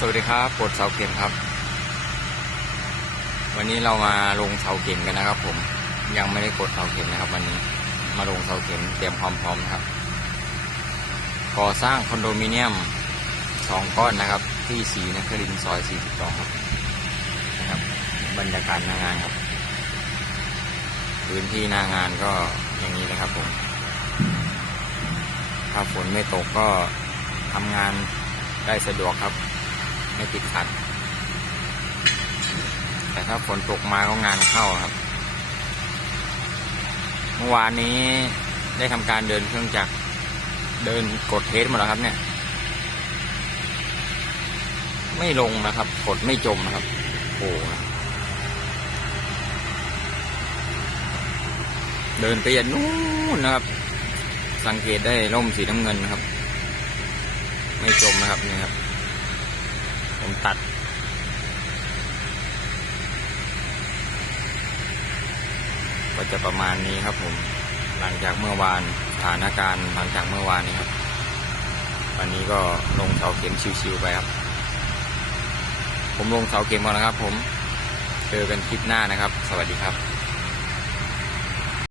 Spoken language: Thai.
สวัสดีครับปลดเสาเข็มครับ วันนี้เรามาลงเสาเข็มกันนะครับ ผมยังไม่ได้กดเสาเข็มนะครับ วันนี้มาลงเสาเข็มเตรียมความพร้อมครับ ก่อสร้างคอนโดมิเนียมสองก้อนนะครับ ที่สีนครินซอย 42 ครับนะครับ บรรยากาศหน้างานครับ พื้นที่หน้างานก็อย่างนี้เลยครับผม ถ้าฝนไม่ตกก็ทำงานได้สะดวกครับ ไม่ติดขัด แต่ถ้าฝนตกมาก็งานเข้าครับ เมื่อวานนี้ได้ทำการเดินเครื่องจักรเดินกดเทสมาแล้วครับเนี่ย ไม่ลงนะครับ กดไม่จมนะครับ โอ้เดินไปยันนู้นนะครับ สังเกตได้ร่มสีน้ำเงินนะครับ ไม่จมนะครับนี่ครับ ผมตัด ก็จะประมาณนี้ครับผม หลังจากเมื่อวานสถานการณ์หลังจากเมื่อวานนี้ครับ วันนี้ก็ลงเสาเข็มชิวๆไปครับ ผมลงเสาเข็มก่อนนะครับ ผมเจอกันคลิปหน้านะครับ สวัสดีครับ